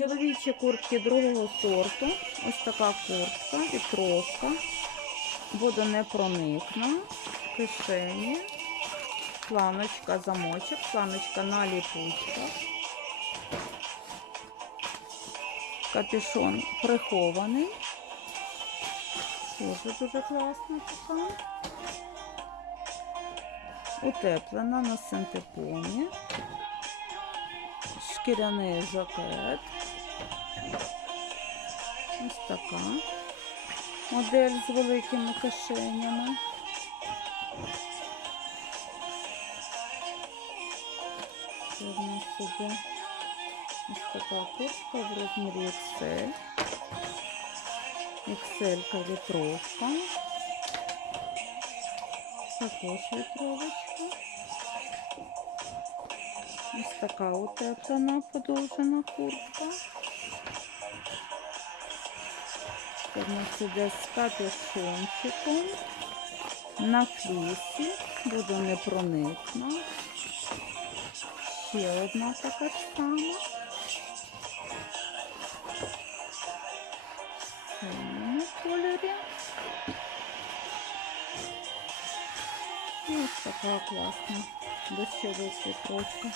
Чоловічі куртки другого сорту. Ось така куртка, вітровка. Водонепроникна, кишені, планочка, замочок, планочка на ліпучках. Капюшон прихований. Дуже дуже класна така. Утеплена на синтепоні. Шкіряний жакет. Ось така. Модель з великими кишенями. Це іде ось така куртка в розмірі XL. XL вітровка. Також вітровочка. Така утеплена подовжена куртка. Це в нас з капюшончиком. На флісі. Буде непроникна. Ще одна така ж синьому кольорі. І ось така класна дощова світровка.